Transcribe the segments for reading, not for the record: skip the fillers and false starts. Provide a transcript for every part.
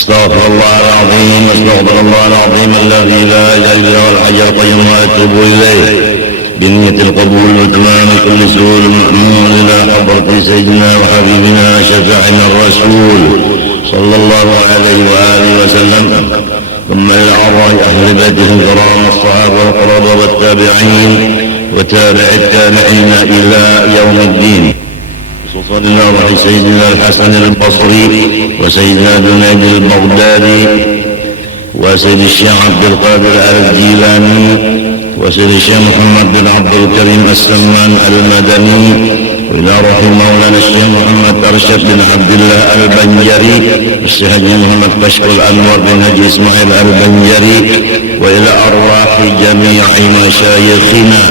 استغفر الله العظيم الذي لا اله الا هو الحي القيوم واتوب اليه بنية القبول وتمام كل سؤال مأمون الى حضرة سيدنا وحبيبنا شفيعنا الرسول صلى الله عليه واله وسلم، ثم الى ارواح اهل بيته الكرام الصحابه والقرابه والتابعين وتابع التابعين الى يوم الدين، خصوصا الى روح سيدنا الحسن البصري وسيدنا جنيد البغدادي وسيد الشيخ عبد القادر الجيلاني وسيد الشيخ محمد بن عبد الكريم السمان المدني، وإلى روح مولانا الشيخ محمد أرشد بن عبد الله البنجري، الشيخ محمد كشف الأنور بن هجي إسماعيل البنجري، وإلى أرواح جميع مشايخنا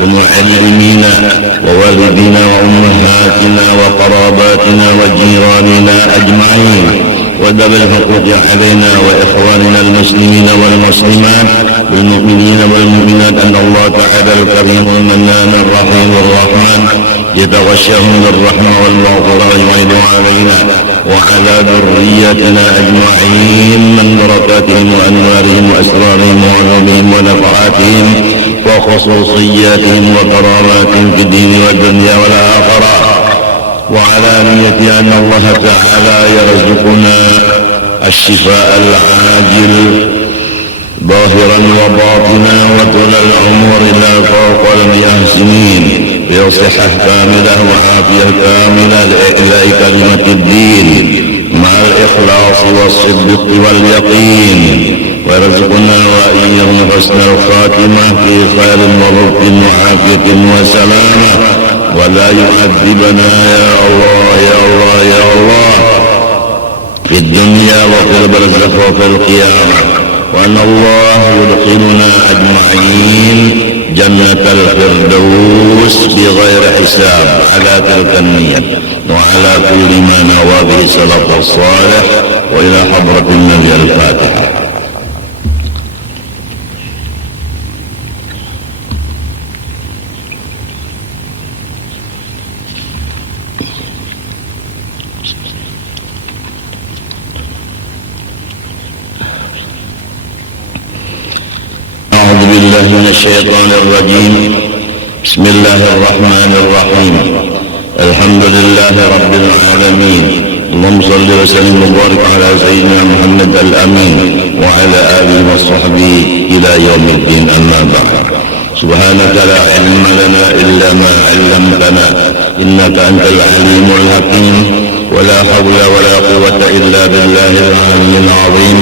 ومعلمينا ووالدينا وأمهاتنا وقراباتنا وجيراننا أجمعين، وذوي الحقوق علينا وإخواننا المسلمين والمسلمات والمؤمنين والمؤمنات، أن الله تعالى الكريم المنان الرحيم الرحمن يتغشاهم بالرحمة والمغفرة ويعيد علينا وعلى ذريتنا أجمعين من بركاتهم وأنوارهم وأسرارهم وعلومهم ونفعاتهم وخصوصياتهم وكراماتهم في الدين والدنيا والآخرة، وعلى نية أن الله تعالى يرزقنا الشفاء العاجل ظاهرا وباطنا وطول العمر لا فوق المئة سنين بصحة كاملة وعافية كاملة لإعلاء كلمة الدين مع الإخلاص والصدق واليقين، ويرزقنا وإياهم حسن الخاتمة في خير ورزق وعافية وسلامة، ولا يعذبنا يا الله يا الله يا الله في الدنيا وفي البرزخ وفي القيامة، وأن الله يدخلنا أجمعين جنة الفردوس بغير حساب على تلك النية وعلى كل ما نوى به السلف الصالح، وإلى حضرة النبي الفاتحة. من الشيطان الرجيم. بسم الله الرحمن الرحيم. الحمد لله رب العالمين، اللهم صل وسلم وبارك على سيدنا محمد الأمين وعلى آله وصحبه إلى يوم الدين، أما بعد. سبحانك لا علم لنا إلا ما علمتنا إنك أنت العليم الحكيم، ولا حول ولا قوة إلا بالله العلي العظيم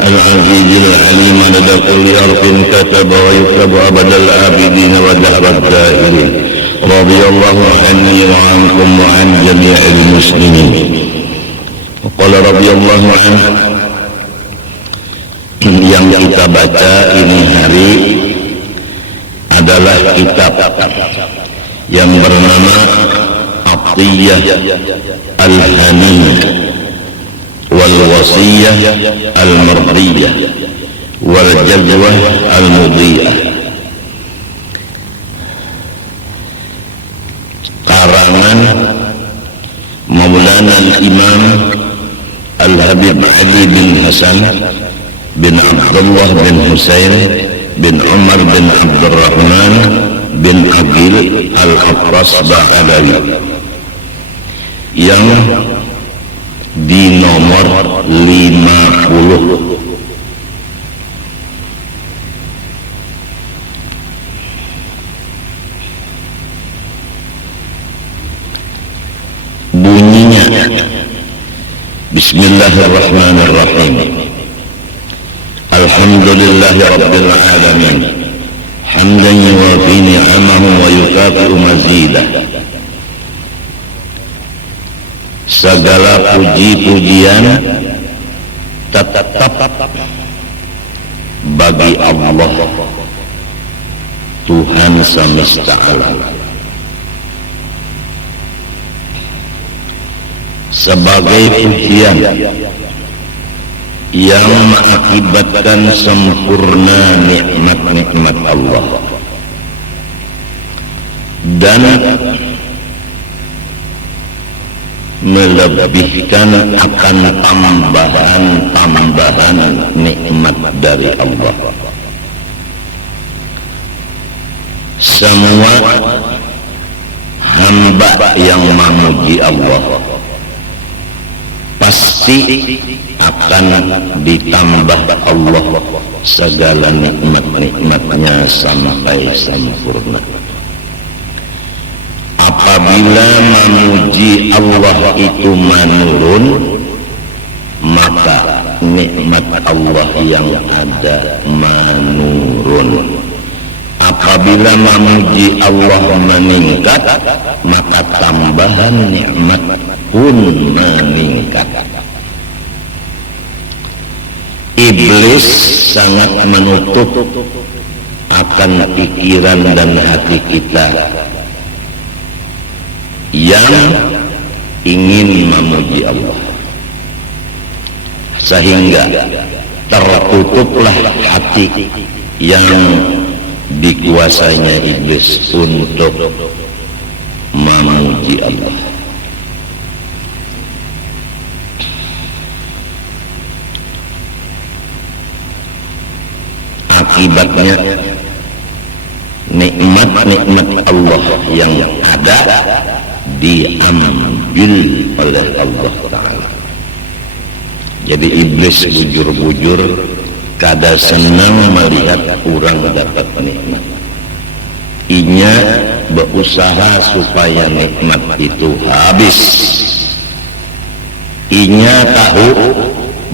العزيز العليم لدى كل حرف كتب ويكتب أبد العابدين ودهر الدائرين. رضي الله عني وعنكم وعن جميع المسلمين. وقال رضي الله عنه. Yang kita baca ini hari adalah kitab yang bernama Atiyah Al-Haniyah والوصية المرضية والجدوى المضيئة، karangan Maulana Imam Al-Habib Ali bin Hasan bin Abdullah bin Husain bin Umar bin Abdurrahman bin Aqil Al-Atras Ba'alawi, yang di nomor 50. Bunyinya Bismillahirrahmanirrahim. Alhamdulillahi Rabbil Alamin, hamdan yuwafi ni'amahu wa yukafi'u mazidah. Segala puji-pujian tetap bagi Allah Tuhan semesta alam, sebagai pujian yang mengakibatkan sempurna nikmat-nikmat Allah dan melebihkan akan tambahan-tambahan nikmat dari Allah. Semua hamba yang memuji Allah pasti akan ditambah Allah segala nikmat-nikmatnya sampai sempurna. Apabila memuji Allah itu menurun, maka nikmat Allah yang ada menurun. Apabila memuji Allah meningkat, maka tambahan nikmat pun meningkat. Iblis sangat menutup akan pikiran dan hati kita yang ingin memuji Allah, sehingga tertutuplah hati yang dikuasainya iblis untuk memuji Allah. Akibatnya nikmat-nikmat Allah yang ada diambil oleh Allah Ta'ala. Jadi iblis bujur-bujur kada senang melihat orang dapat nikmat. Inya berusaha supaya nikmat itu habis. Inya tahu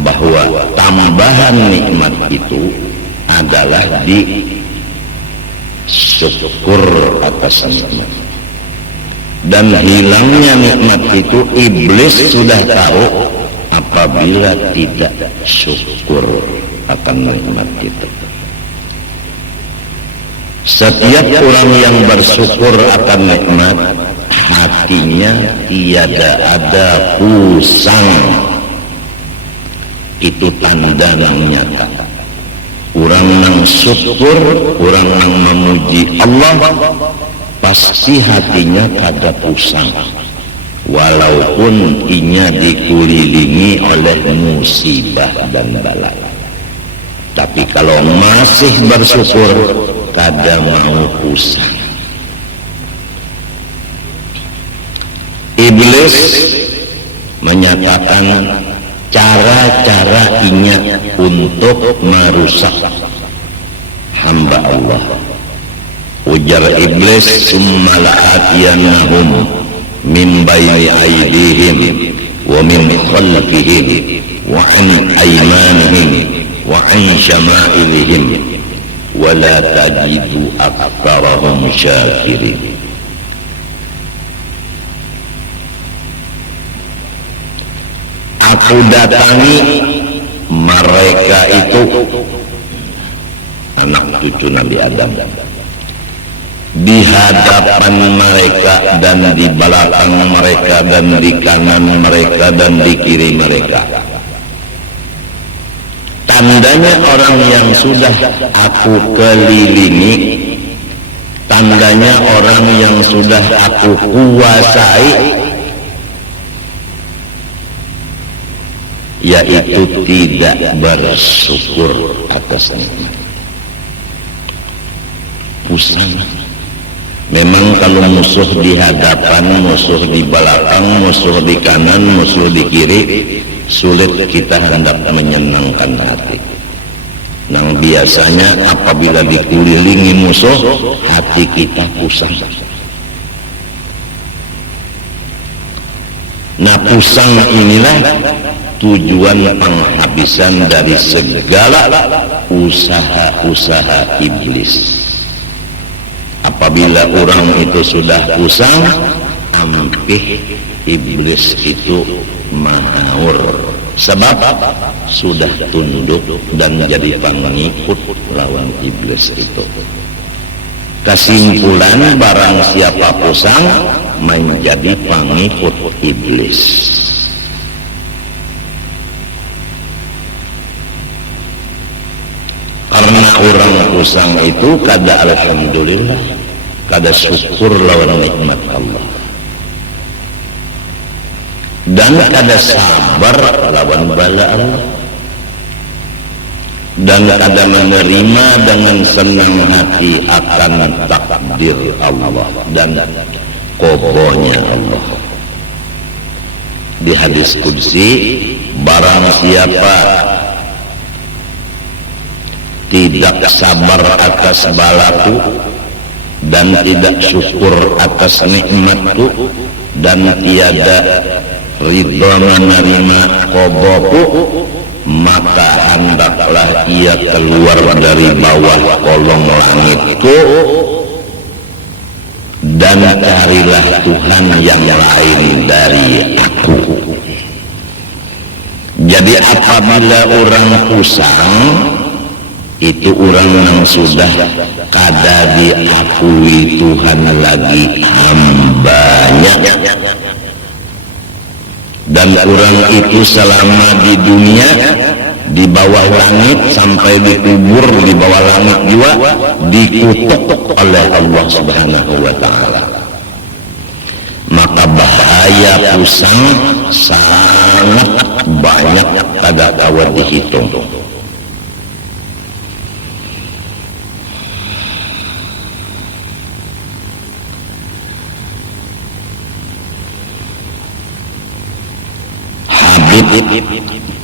bahwa tambahan nikmat itu adalah di syukur atas nikmat. Dan hilangnya nikmat itu iblis sudah tahu apabila tidak syukur akan nikmat itu. Setiap orang yang bersyukur akan nikmat, hatinya tiada ada pusang. Itu tanda yang nyata. Orang yang syukur, orang yang memuji Allah, pasti hatinya kada pusang, walaupun inya dikelilingi oleh musibah dan bala. Tapi kalau masih bersyukur, kada mau pusang. Iblis menyatakan cara-cara inya untuk merusak hamba Allah. Ujar iblis, summa la'atiyanahum min bayni aydihim wa min khalfihim wa an aymanihim wa an syama'ilihim wa la tajidu aktsarahum syakirin. Aku datangi mereka itu, anak cucu Nabi Adam, di hadapan mereka dan di belakang mereka dan di kanan mereka dan di kiri mereka. Tandanya orang yang sudah aku kelilingi, tandanya orang yang sudah aku kuasai, yaitu tidak bersyukur atas nikmat. Pusing. Memang kalau musuh di hadapan, musuh di belakang, musuh di kanan, musuh di kiri, sulit kita hendak menyenangkan hati. Nah, biasanya apabila dikelilingi musuh, hati kita pusing. Nah, pusing inilah tujuan penghabisan dari segala usaha-usaha iblis. Apabila orang itu sudah pusing, ampih iblis itu mahaur, sebab sudah tunduk dan jadi pengikut lawan iblis itu. Kesimpulan, barang siapa pusing menjadi pengikut iblis. Karena orang pusing itu kada alhamdulillah, kada syukur lawan nikmat Allah. dan kada sabar lawan bala Allah, dan kada menerima dengan senang hati akan takdir Allah dan qadanya Allah. Di hadis qudsi, barang siapa tidak sabar atas balaku dan tidak syukur atas nikmatku dan tiada ridha menerima qadaku, maka hendaklah ia keluar dari bawah kolong langitku dan carilah Tuhan yang lain dari aku. Jadi apabila orang pusang, itu orang yang sudah kada diakui Tuhan lagi hambanya, dan orang itu selama di dunia di bawah langit sampai dikubur di bawah langit juga dikutuk oleh Allah Subhanahu wa ta'ala. Maka bahaya pusang sangat banyak, kada kawat dihitung.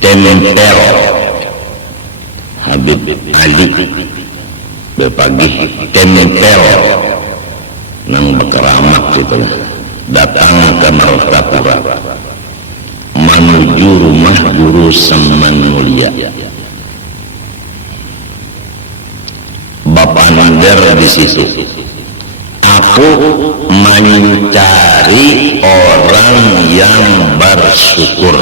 Tempel Habib Ali berpagi tempel nang berkeramat gitu, datang ke Martapura menuju rumah guru Seman Mulia. Bapak Nander di situ. Aku mencari orang yang bersyukur.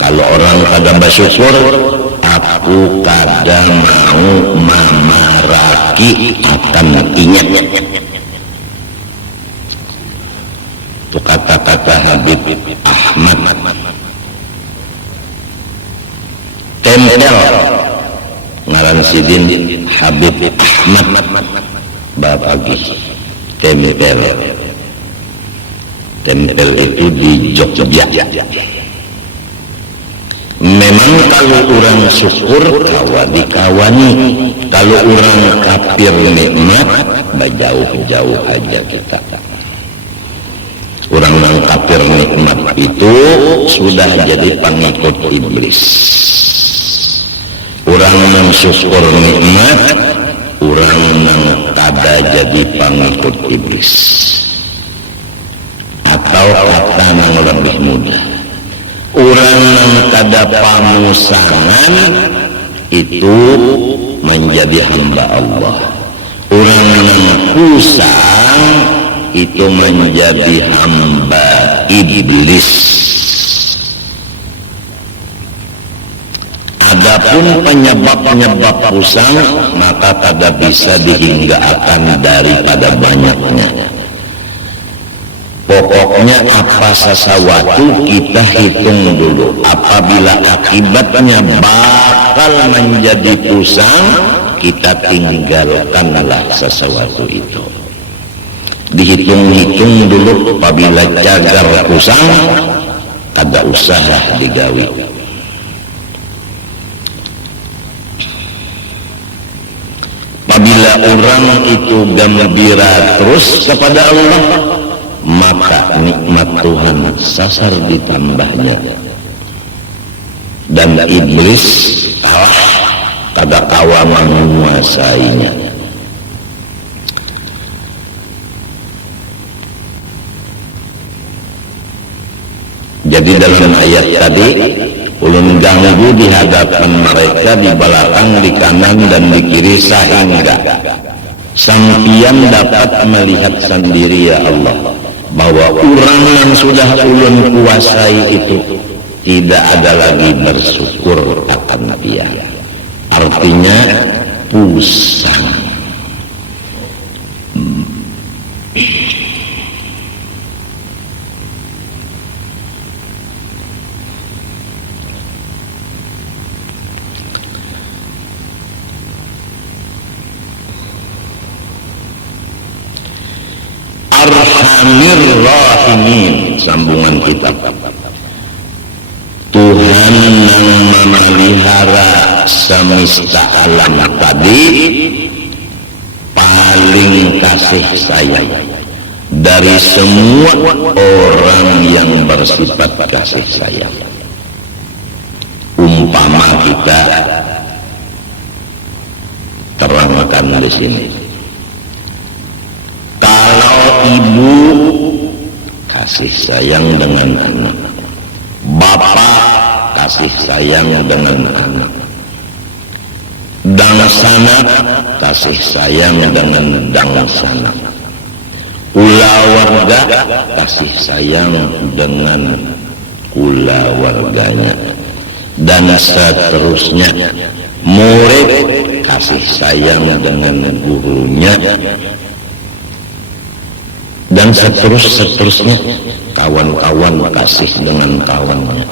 Kalau orang kada bersyukur, aku kada mau memaraki akan ingat. Itu kata-kata Habib Ahmad. Tempel ngaran sidin Habib Ahmad babagi tempel. Tempel itu di Jogja. Memang kalau orang syukur kawan dikawani, kalau orang kafir nikmat jauh-jauh aja kita. Orang yang kafir nikmat itu sudah jadi pengikut iblis. Orang yang syukur nikmat, orang yang kada jadi pengikut iblis. Atau kata yang lebih mudah, orang yang kada pamusangan itu menjadi hamba Allah. Orang yang pusang itu menjadi hamba iblis. Adapun penyebab-penyebab pusang maka kada bisa dihinggakan daripada banyaknya. Pokoknya apa sesuatu kita hitung dulu. Apabila akibatnya bakal menjadi pusang, kita tinggalkanlah sesuatu itu. Dihitung-hitung dulu. Apabila cagar pusang, kada usah digawi. Apabila orang itu gembira terus kepada Allah, maka nikmat Tuhan sasar ditambahnya, dan iblis kalah, kada kawa menguasainya. Jadi dalam ayat tadi, ulun ganggu di hadapan mereka, di belakang, di kanan dan di kiri, sehingga sampian dapat melihat sendiri ya Allah bahwa orang yang sudah ulun kuasai itu tidak ada lagi bersyukur akan dia. Artinya pusang. Arhamir Rahimin. Sambungan kitab. Tuhan yang memelihara semesta alam tadi paling kasih sayang dari semua orang yang bersifat kasih sayang. Umpama kita terangkan di sini. Kalau ibu kasih sayang dengan anak, bapak kasih sayang dengan anak, dangsana kasih sayang dengan dangsana, kulawarga kasih sayang dengan kulawarganya, dan seterusnya. Murid kasih sayang dengan gurunya, dan seterusnya. Kawan-kawan kasih dengan kawannya.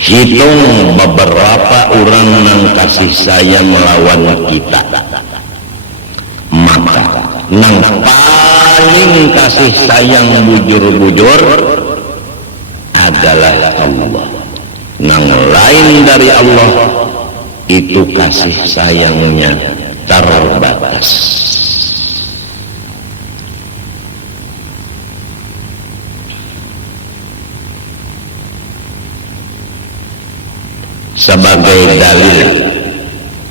Hitung beberapa orang yang kasih sayang melawan kita, maka yang paling kasih sayang bujur-bujur adalah Allah. Yang lain dari Allah itu kasih sayangnya terbatas. Sebagai dalil,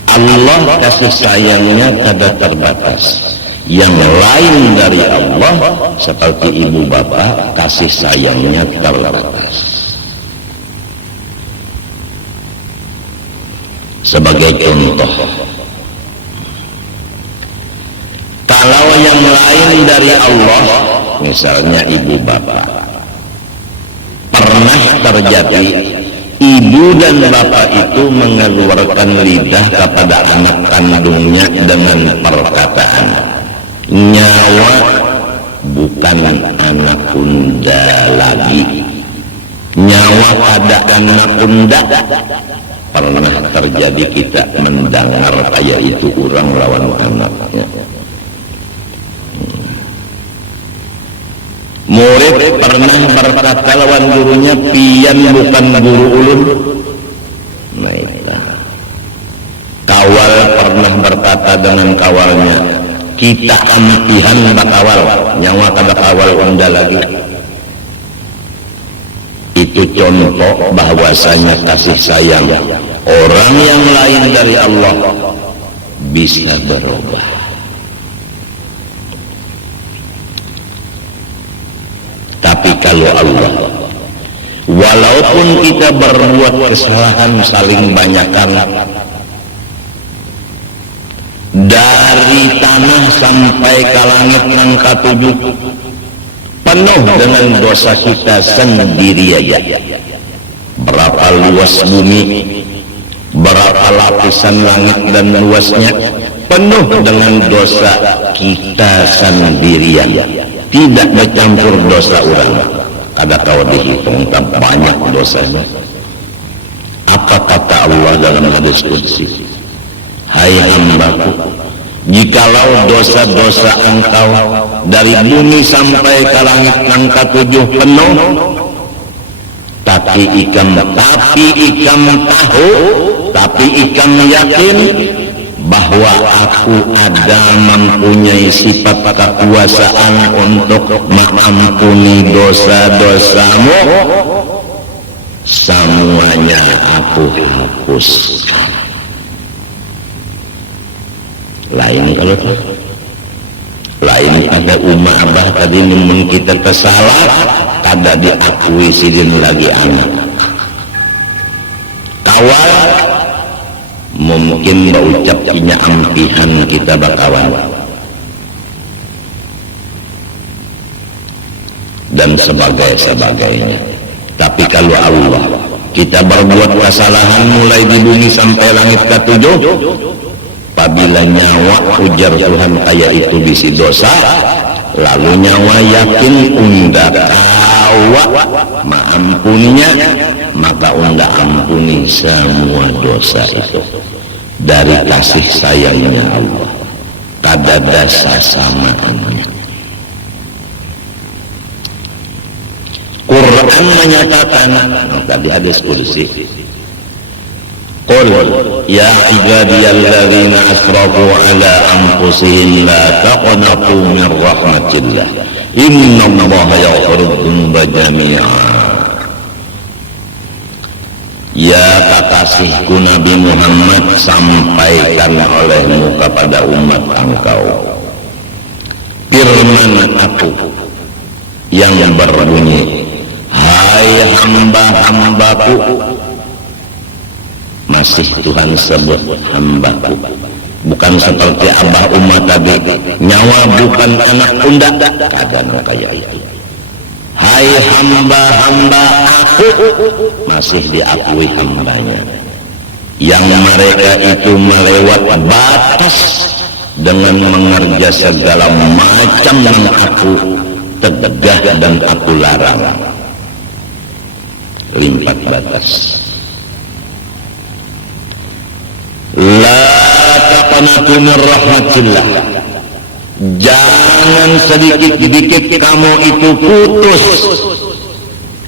Allah kasih sayangnya tidak terbatas. Yang lain dari Allah seperti ibu bapak kasih sayangnya terbatas. Sebagai contoh, kalau yang lain dari Allah, misalnya ibu bapak, pernah terjadi ibu dan bapak itu mengeluarkan lidah kepada anak kandungnya dengan perkataan, nyawa bukan anak unda lagi, nyawa pada anak unda. Pernah terjadi kita mendengar kayak itu orang lawan anaknya. Murid pernah berkata lawan gurunya, pian bukan guru ulun. Nah itu. Kawal pernah berkata dengan kawalnya, kita ampihan bakawal, nyawa kada kawal unda lagi. Itu contoh bahwasanya kasih sayang orang yang lain dari Allah bisa berubah. Tapi kalau Allah, walaupun kita berbuat kesalahan saling banyakkan, dari tanah sampai ke langit yang ketujuh, penuh dengan dosa kita sendiri aja. Berapa luas bumi, berapa lapisan langit dan luasnya, penuh dengan dosa kita sendirian. Tidak bercampur dosa orang. Kada tahu dihitung tak banyak dosanya. Apa kata Allah dalam hadis qudsi? Hai hambaku, jikalau dosa-dosa engkau dari bumi sampai ke langit yang ketujuh penuh, tapi ikam tahu, tapi ikam yakin bahwa aku ada mempunyai sifat kekuasaan untuk mengampuni dosa-dosamu, semuanya aku hapuskan. Lain kalau tuh, lain ada umat abah tadi memang kita kesalah, kada diakui sidin lagi anak. Kawal mungkin berucap punya ampihan kita bakawan dan sebagainya. Tapi kalau Allah, kita berbuat kesalahan mulai di bumi sampai langit ketujuh, apabila nyawa ujar Tuhan kayak itu bisi dosa, lalu nyawa yakin unda kawa maampuninya, maka unda ampuni semua dosa itu dari kasih sayangnya Allah. Kada dasa sama amanya. Quran menyatakan tadi hadis qudsi, qul ya ibadiyalladzina asrafu ala anfusihim la taqnatu min rahmatillah innallaha yaghfiru dzunuba jami'a. Ya kekasihku Nabi Muhammad, sampaikan olehmu kepada umat engkau firman aku yang berbunyi, hai hamba-hambaku. Masih Tuhan sebut hambaku, bukan seperti Abah Umat tadi, nyawa bukan anak pundak, ada kayak itu. Hai hamba-hamba aku, masih diakui hambanya. Yang mereka itu melewat batas dengan mengerja segala macam yang aku tegah dan aku larang. Limpat batas. La taqnatu min rahmatillah. Jangan sedikit-sedikit kamu itu putus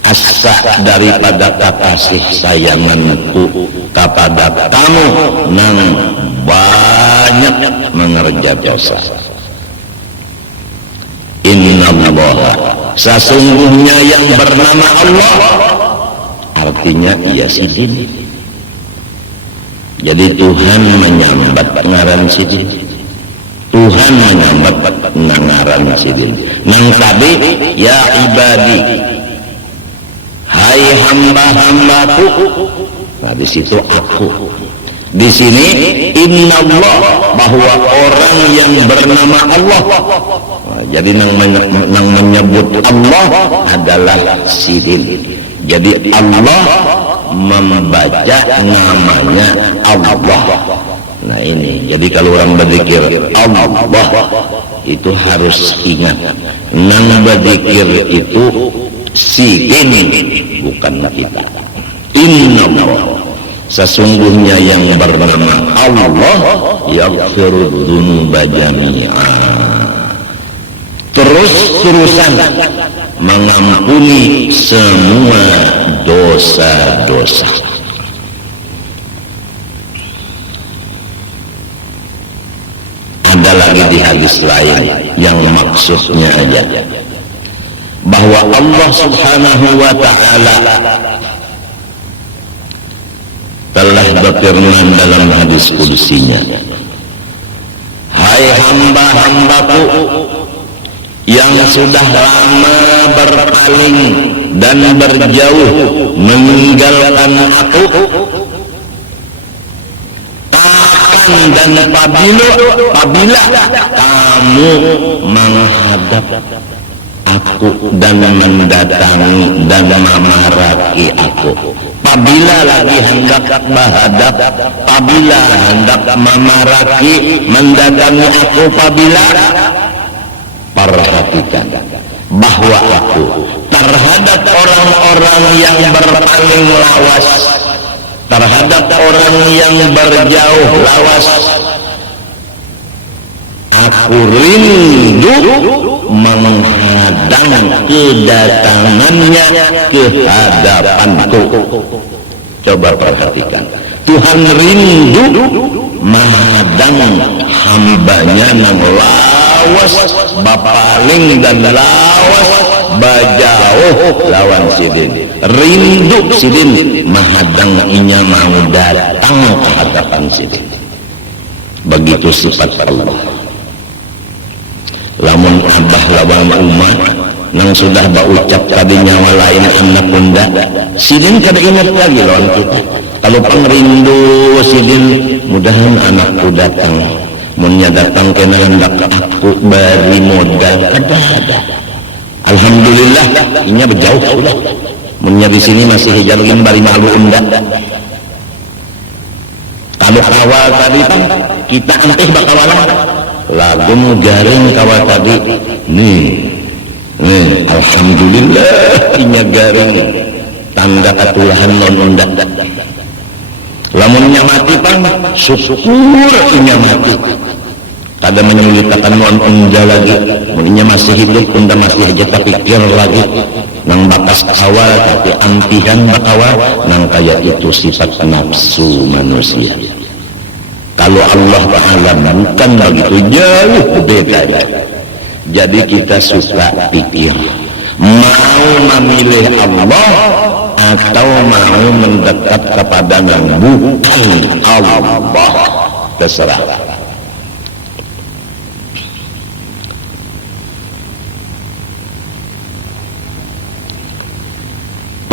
asa daripada kasih sayanganku kepada kamu nang banyak mengerja dosa. Innallaha, sesungguhnya yang bernama Allah, artinya ia sidin. Jadi Tuhan menyambat ngaran sidin, Tuhan menyambat ngaran sidin. Nang tadi ya ibadi, hai hamba-hambaku. Nah di situ aku. Di sini innallah, bahwa orang yang bernama Allah. Nah, jadi nang menyebut Allah adalah sidin. Jadi Allah membaca namanya Allah. Nah ini, jadi kalau orang berzikir Allah itu harus ingat, nang berzikir itu sidin, bukan kita. Innallah, sesungguhnya yang bernama Allah yaghfiru dzunuba jami'a, terus-terusan mengampuni semua dosa-dosa. Ada lagi di hadis lain yang maksudnya aja, bahwa Allah Subhanahu wa ta'ala telah berfirman dalam hadis qudsinya, hai hamba-hambaku yang sudah lama berpaling dan berjauh meninggalkan aku, kapan dan apabila kamu menghadap aku dan mendatangi dan memaraki aku, apabila lagi hendak menghadap, apabila hendak memaraki mendatangi aku, apabila perhatikan bahwa aku terhadap orang-orang yang berpaling lawas, terhadap orang yang berjauh lawas, aku rindu menghadang kedatangannya ke hadapanku. Coba perhatikan, Tuhan rindu menghadang hambanya yang lawas bapaling dan lawas bajauh lawan sidin. Rindu sidin menghadang inya mau datang ke hadapan sidin. Begitu sifat Allah. Lamun abah lawan umat yang sudah berucap tadi nyawa lain anak bunda, sidin kada ingat lagi lawan kita. Kalau pengrindu sidin, mudahan anakku datang, munnya datang kena hendak aku beri modal, ada. Alhamdulillah, inya berjauh Allah. Munnya di sini masih hijalin bari malu unda. Kalau awal tadi kan kita entah bakawalan lagu garing kawal tadi nih alhamdulillah inya garing tanda ketulahan non undak. Lamunnya mati pan syukur inya mati, kada menyulitakan unda lagi muninya masih hidup unda masih aja terpikir lagi nang bakas awal tapi antihan bakawal nang kaya itu sifat nafsu manusia. Kalau Allah Ta'ala bukan begitu jauh bedanya. Jadi kita suka pikir mau memilih Allah atau mau mendekat kepada yang bukan Allah, terserah.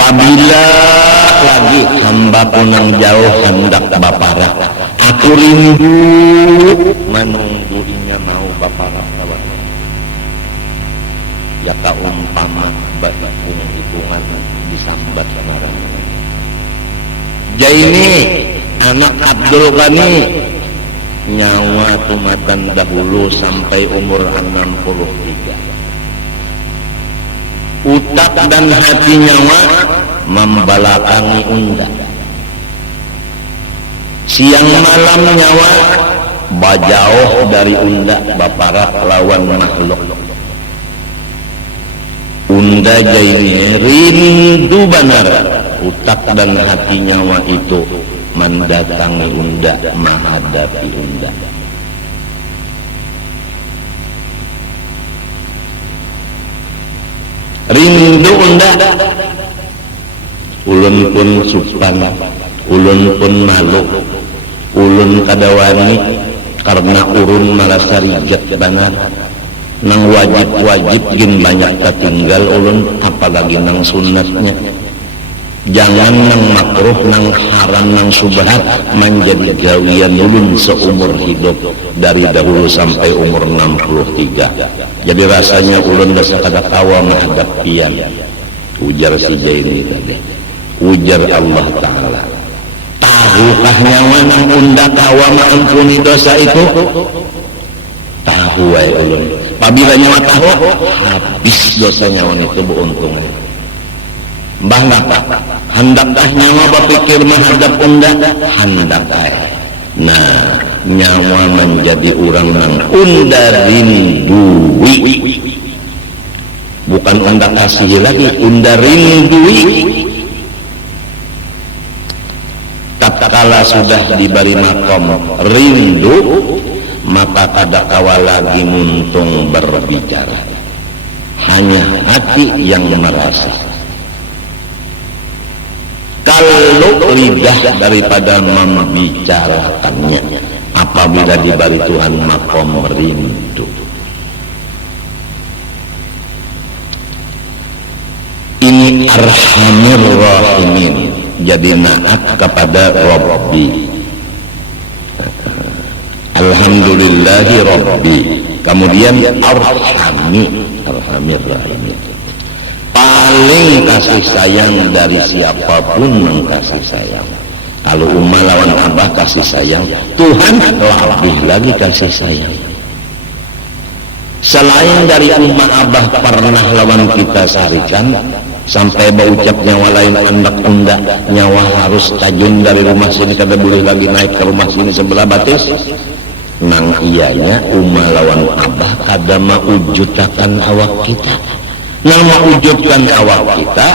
Apabila lagi hamba punang jauh hendak baparah, aku rindu menungguinya mau baparah lawan. Ya kaumpama bakung hitungan disambat sekarang. Jaini anak Abdul Ghani nyawa tumatan dahulu sampai umur 63. Utak dan hati nyawa membelakangi unda. Siang malam nyawa bajauh dari unda baparat lawan makhluk. Unda jaini rindu benar. Utak dan hati nyawa itu mendatangi unda, menghadapi unda. Rindu unda, ulun pun supan, ulun pun malu, ulun kadawani karena urun merasa rijat benar. Nang wajib-wajib gin banyak tertinggal ulun, apalagi nang sunatnya. Jangan nang makruh, nang haram, nang subhat menjadi gawian ulun seumur hidup dari dahulu sampai umur 63. Jadi rasanya ulun dah sakada kawa menghadap pian. Ujar si Jaini tadi. Ujar Allah Ta'ala. Tahukah nyawa nang unda kawa mengampuni dosa itu? Tahu wae ulun. Apabila nyawa tahu, habis dosa nyawa itu beruntung. Mbah ngapa? Hendakkah nyawa berpikir menghadap unda? Hendak. Nah, nyawa menjadi orang yang unda rindui, bukan unda kasih lagi, unda rindui. Tatkala sudah diberi makom rindu, maka kada kawa lagi muntung berbicara, hanya hati yang merasa. Kalau lidah daripada membicarakannya apabila diberi Tuhan makom rindu. Ini arhamir rahimin, jadi naat kepada Rabbi. Alhamdulillahi Rabbi. Kemudian arhami, arhamir rahimin, paling kasih sayang dari siapapun yang kasih sayang. Kalau umat lawan abah kasih sayang, Tuhan lebih lagi kasih sayang. Selain dari umat abah pernah lawan kita sarikan sampai berucap nyawa lain hendak unda, nyawa harus tajun dari rumah sini kada boleh lagi naik ke rumah sini sebelah batis. Nang iyanya umat lawan abah kada maujutakan awak kita. Nang mewujudkan awak kita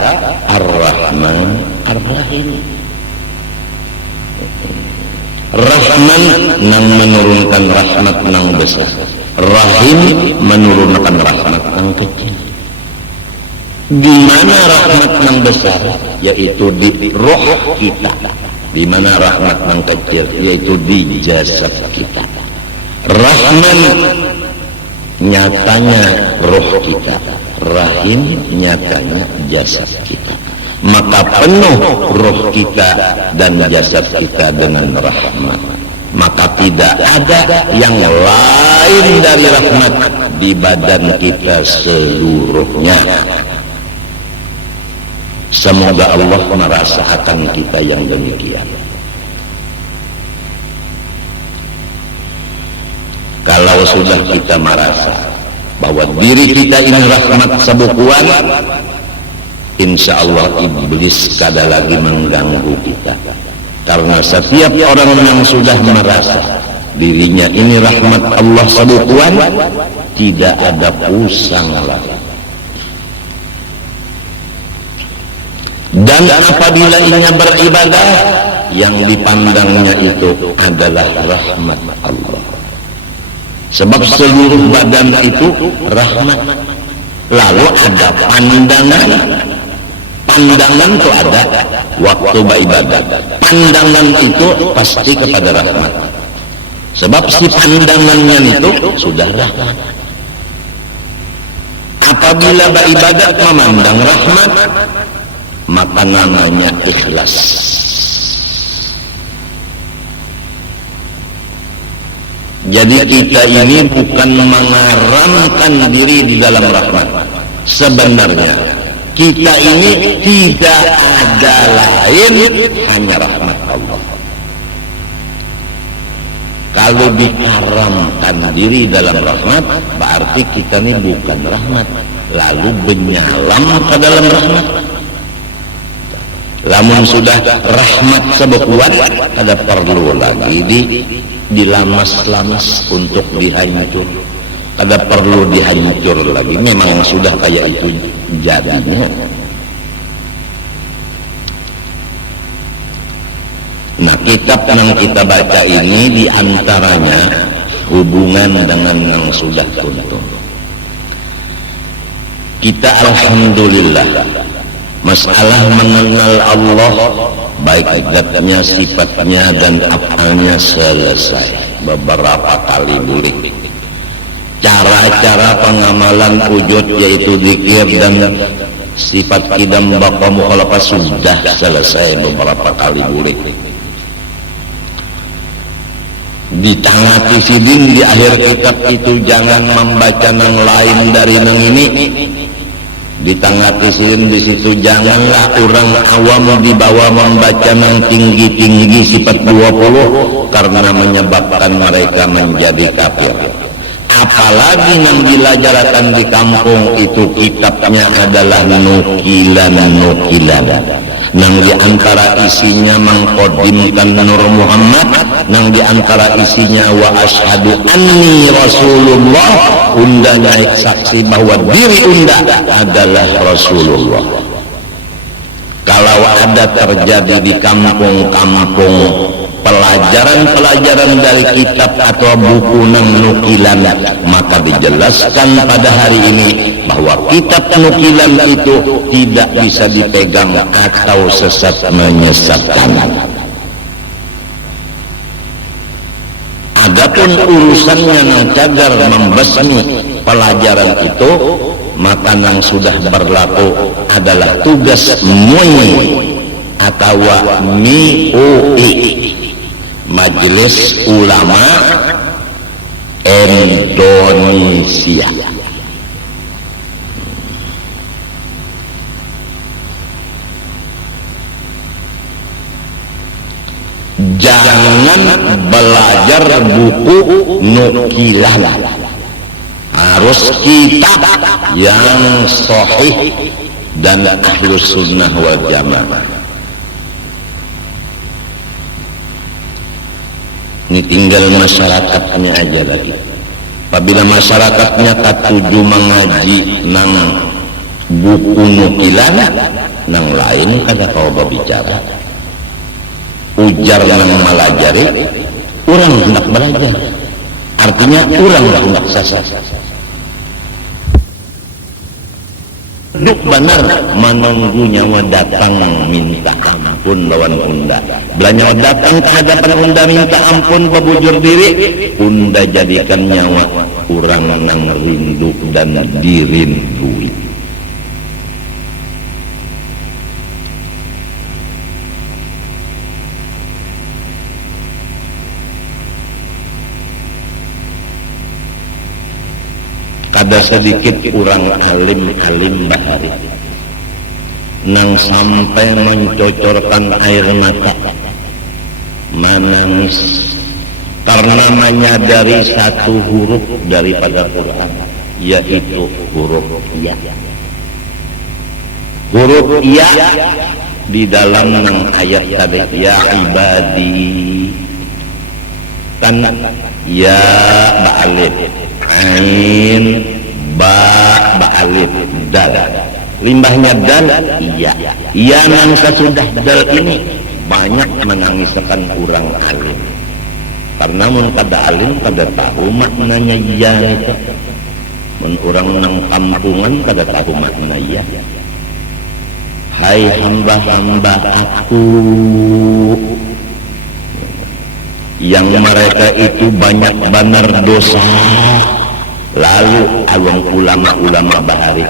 Ar-Rahman Ar-Rahim. Rahman nang menurunkan rahmat nang besar, Rahim menurunkan rahmat nang kecil. Di mana rahmat nang besar? Yaitu di roh kita. Di mana rahmat nang kecil? Yaitu di jasad kita. Rahman nyatanya roh kita, Rahim nyatanya jasad kita. Maka penuh roh kita dan jasad kita dengan rahmat. Maka tidak ada yang lain dari rahmat di badan kita seluruhnya. Semoga Allah merasakan kita yang demikian. Kalau sudah kita merasa bahwa diri kita ini rahmat sebukuan, insya Allah iblis kada lagi mengganggu kita. Karena setiap orang yang sudah merasa dirinya ini rahmat Allah sebukuan, tidak ada pusang lagi. Dan apabila ia beribadah, yang dipandangnya itu adalah rahmat Allah. Sebab seluruh badan itu rahmat. Lalu ada pandangan. Pandangan itu ada waktu beribadah. Pandangan itu pasti kepada rahmat. Sebab si pandangannya itu sudah rahmat. Apabila beribadah memandang rahmat, maka namanya ikhlas. Jadi kita ini bukan mengaramkan diri di dalam rahmat. Sebenarnya kita ini tidak ada lain, hanya rahmat Allah. Kalau diharamkan diri dalam rahmat, berarti kita ini bukan rahmat, lalu menyalam ke dalam rahmat. Lamun sudah rahmat sebekuan, ada perlu lagi dilamas-lamas untuk dihancur. Ada perlu dihancur lagi. Memang sudah kayak itu jadinya. Nah, kitab yang kita baca ini diantaranya hubungan dengan yang sudah tuntung. Kita alhamdulillah masalah mengenal Allah, baik zatnya, sifatnya, dan afalnya selesai beberapa kali boleh. Cara-cara pengamalan wujud yaitu zikir dan sifat kidam baqa mukhalafah sudah selesai beberapa kali boleh. Ditangati sidin di akhir kitab itu jangan membaca nang lain dari nang ini. Ditangati sidin di situ janganlah orang awam dibawa membaca nang tinggi-tinggi sifat 20 karena menyebabkan mereka menjadi kafir. Apalagi yang dilajarkan di kampung itu kitabnya adalah nukilan-nukilan. Nang diantara isinya mengkodimkan Nur Muhammad, nang diantara isinya wa asyhadu anni Rasulullah, unda naik saksi bahwa diri unda adalah Rasulullah. Kalau ada terjadi di kampung-kampung pelajaran-pelajaran dari kitab atau buku nang nukilan, maka dijelaskan pada hari ini bahwa kitab nukilan itu tidak bisa dipegang atau sesat menyesatkan. Adapun urusannya nang cagar membasmi pelajaran itu, maka nang sudah berlaku adalah tugas MUI atau MUI, Majelis Ulama Indonesia. Jangan belajar buku nukilan, harus kitab yang sahih dan Ahlus Sunnah wal Jamaah. Ini tinggal masyarakatnya aja lagi. Apabila masyarakatnya katuju mengaji nang buku nukilan, nang lain kada kau berbicara. Ujar yang melajari, orang hendak belajar. Artinya orang hendak sasar. Duk benar menunggu nyawa datang minta ampun lawan unda. Bila nyawa datang ke hadapan unda minta ampun bebujur diri, unda jadikan nyawa orang yang rindu dan dirindui. Ada sedikit orang alim bahari nang sampai mencocorkan air mata menangis karena menyadari satu huruf daripada Quran, yaitu huruf ya. Huruf ya di dalam nang ayat tadi, ya ibadi, kan ya ba alif, ain ba alif, dal. Limbahnya dal, iya. Iya yang sesudah dal ini banyak menangiskan kurang alim. Karena mun kada alim kada tahu maknanya iya itu. Mun orang nang kampungan kada tahu makna iya. Hai hamba-hamba aku yang mereka itu banyak benar dosa. Lalu awang ulama-ulama bahari,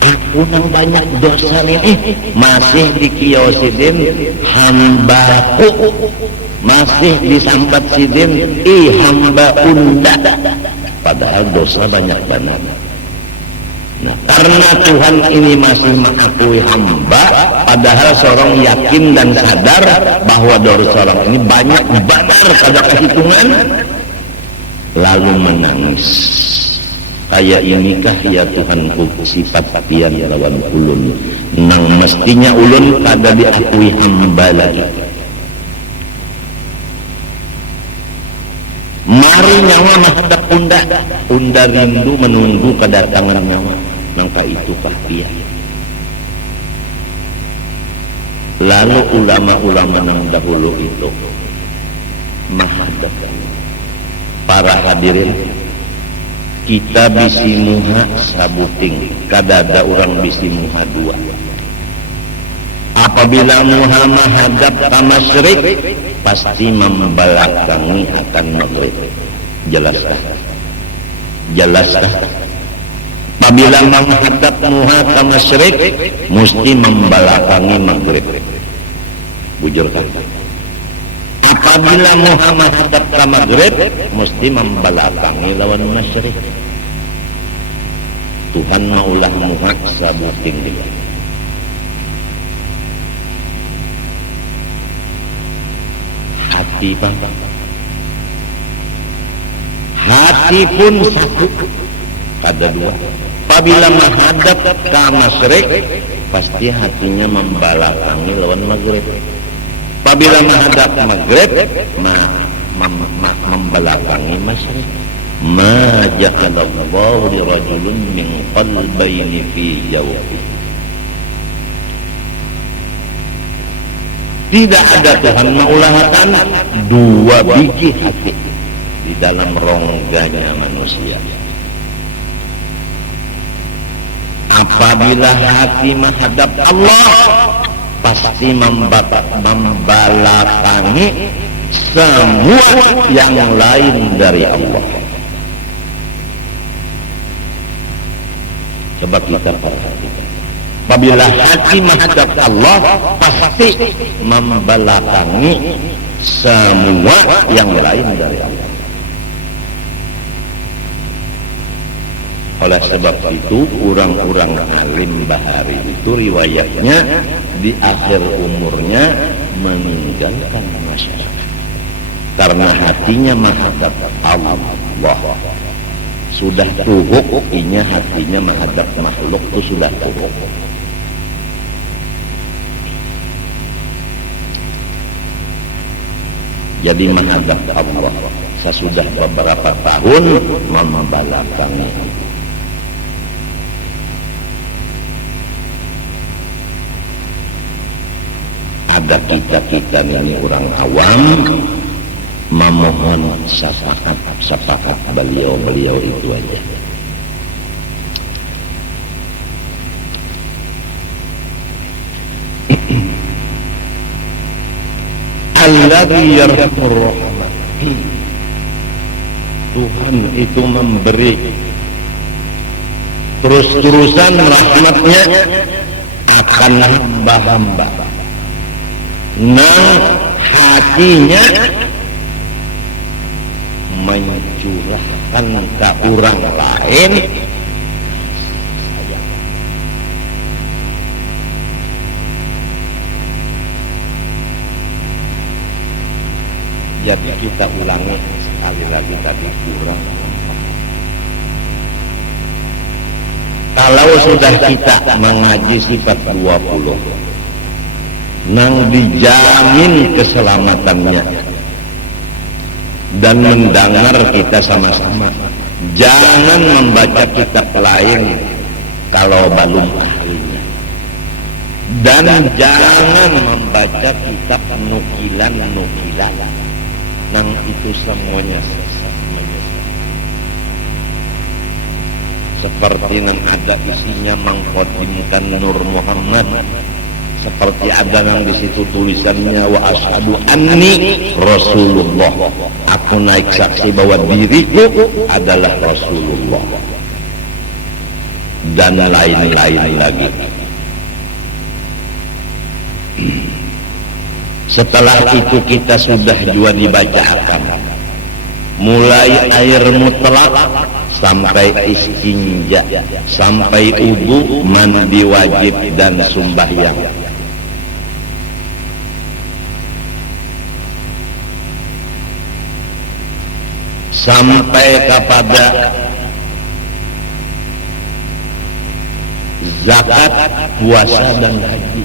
aku nang banyak dosa nih, masih dikiosidin hambaku, masih disambat sidin hamba unda, padahal dosa banyak banget. Nah, karena Tuhan ini masih mengakui hamba, padahal seorang yakin dan sadar bahwa dosa seorang ini banyak benar pada perhitungan, lalu menangis. Kayak inikah ya Tuhanku sifat pian lawan ulun, nang mestinya ulun kada diakui hamba lagi. Mari nyawa menghadap unda rindu menunggu kedatangan nyawa. Nangka itu pian. Lalu ulama-ulama nang dahulu itu menghadap para hadirin. Kita bisi muha sabuting, kada ada orang bisi muha dua. Apabila muha menghadap ke masyrik, pasti membelakangi akan maghrib. Jelaskah? Jelaskah? Apabila menghadap muha ke masyrik, mesti membelakangi maghrib. Bujurkan. Apabila Muhammad hadap ke maghrib, mesti membelakangi lawan masyrik. Tuhan maulah muhak sabuting dia. Hati pak, hati pun satu, ada dua. Apabila menghadap ke masyrik, pasti hatinya membelakangi lawan maghrib. Apabila menghadap maghrib, membelakangi masyrik. Ma ja'alallahu li rajulun min qalbayni fi jawfi. Tidak ada Tuhan maulahatan dua biji hati di dalam rongganya manusia. Apabila hati menghadap Allah, pasti membelakangi semua yang lain dari Allah. Coba kita perhatikan. Apabila hati menghadap Allah, pasti membelakangi semua yang lain dari Allah. Oleh sebab itu, orang-orang alim bahari itu riwayatnya di akhir umurnya meninggalkan masyarakat karena hatinya menghadap Allah. Sudah tuhuk, inya hatinya menghadap makhluk itu sudah tuhuk. Jadi menghadap Allah sesudah beberapa tahun membelakangi. Ada kita ini orang awam memohon syafaat beliau itu aja. Alladzi yarhamur rahmat. Tuhan itu memberi terus-terusan rahmatnya akan hamba-hamba. Nah, hatinya mencurahkan ke orang lain. Jadi kita ulangi sekali lagi tadi kurang. Kalau sudah kita mengaji sifat 20, nang dijamin keselamatannya, dan mendengar kita sama-sama. Jangan membaca kitab lain kalau belum ahlinya, dan jangan membaca kitab nukilan yang itu semuanya sesat. Seperti yang ada isinya mengqadimkan Nur Muhammad, seperti ada yang di situ tulisannya wa asyhadu anni Rasulullah, aku naik saksi bahwa diriku adalah Rasulullah, dan lain-lain lagi. Setelah itu kita sudah juga dibacakan mulai air mutlak sampai istinja, sampai wudu, mandi wajib dan sembahyang. Sampai kepada zakat, puasa dan haji.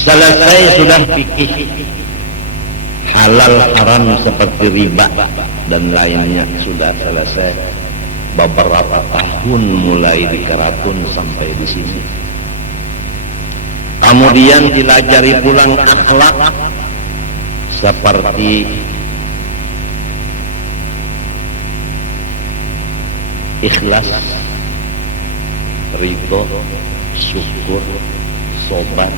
Selesai sudah fikih halal haram seperti riba dan lainnya sudah selesai. Beberapa tahun mulai di Keratun sampai di sini. Kemudian dilajari pulang akhlak seperti ikhlas, ridho, syukur, sobat,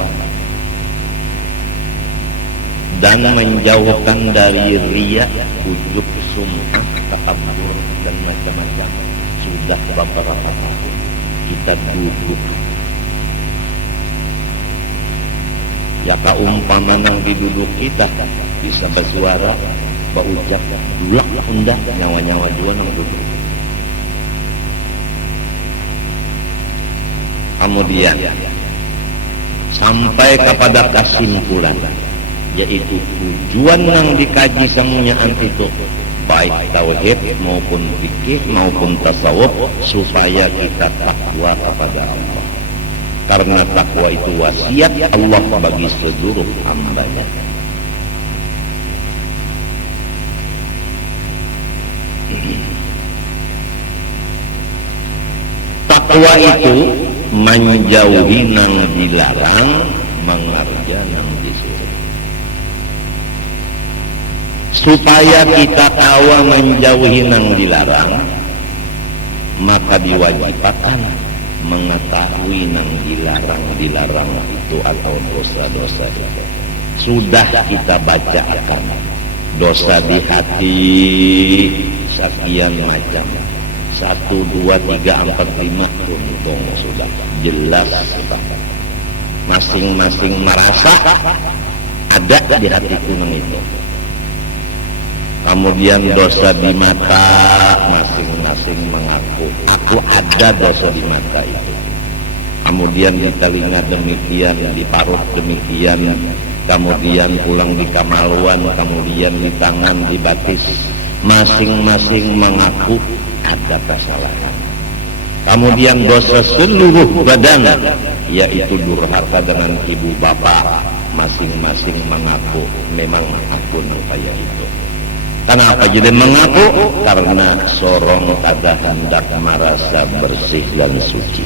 dan menjauhkan dari riya, ujub, sum'ah, takabur dan macam-macam. Sudah beberapa tahun kita duduk. Ya kaumpama nang diduduk kita bisa bersuara, berucap, dulak undah nyawa-nyawa juga nang duduk. Kemudian sampai kepada kesimpulan, yaitu tujuan yang dikaji semuanya itu baik tauhid maupun fikih maupun tasawuf, supaya kita takwa kepada Allah. Karena takwa itu wasiat Allah bagi seluruh hambanya. Takwa itu menjauhi yang dilarang, mengerjakan yang disuruh. Supaya kita tahu menjauhi yang dilarang, maka diwajibkan mengetahui yang dilarang itu atau dosa-dosa itu. Sudah kita bacakan dosa di hati sekian macam, 1, 2, 3, 4, 5 untung sudah jelas. Masing-masing merasa ada di hatiku nang itu. Kemudian dosa di mata, masing-masing mengaku aku ada dosa di mata itu. Kemudian di telinga demikian, di parut demikian, kemudian pulang di kemaluan, kemudian di tangan, di batis, masing-masing mengaku ada kesalahan. Kemudian dosa seluruh badan, yaitu durhaka dengan ibu bapak, masing-masing mengaku memang aku kayak itu. Kenapa jadi mengaku? Karena sorong pada hendak merasa bersih dan suci.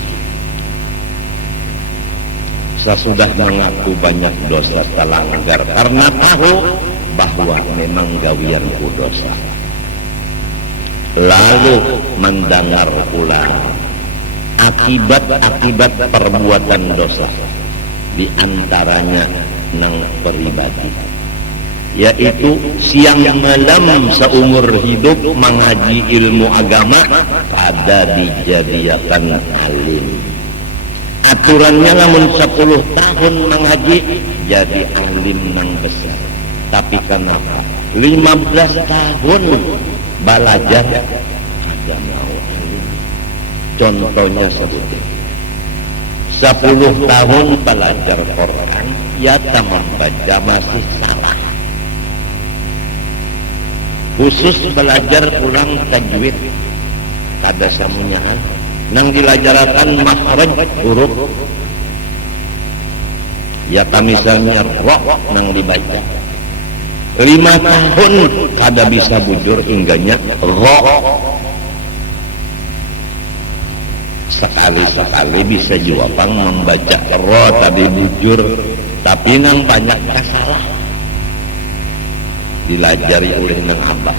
Sesudah mengaku banyak dosa terlanggar karena tahu bahwa memang gawianku dosa. Lalu mendengar pula akibat-akibat perbuatan dosa, di antaranya nang pribadi, yaitu siang malam seumur hidup mengaji ilmu agama pada dijadikan alim. Aturannya namun 10 tahun mengaji jadi alim yang besar. Tapi kenapa 15 tahun belajar ada mau alim? Contohnya seperti 10 tahun belajar Quran, ya tamam baca masih salah. Khusus belajar pulang tajwid kada samunya nang dilajarakan makhraj huruf, ya misalnya ro nang dibaca 5 tahun kada bisa bujur hingganya ro sekali bisa juga pang membaca ro tadi bujur tapi nang banyak salah dilajari oleh nang abah.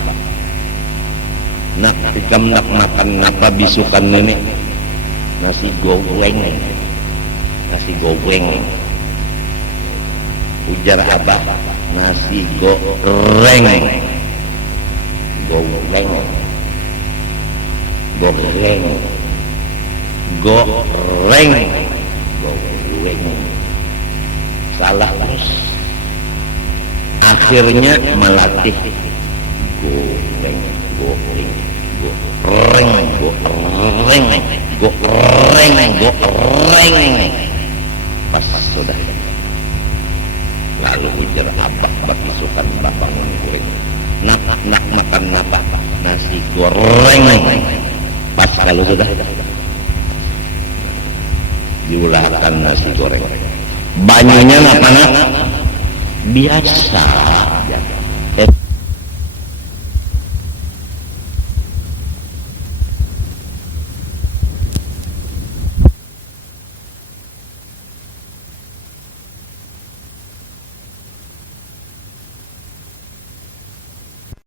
Nah ketika nak makan apa bisukan nenek nasi goreng ujar abah nasi goreng salah terus akhirnya melatih goreng pas sudah lalu ujar abah bagi sukan babangun gue nak makan apa nasi goreng pas kalau sudah diulahkan nasi goreng banyunya apa biasa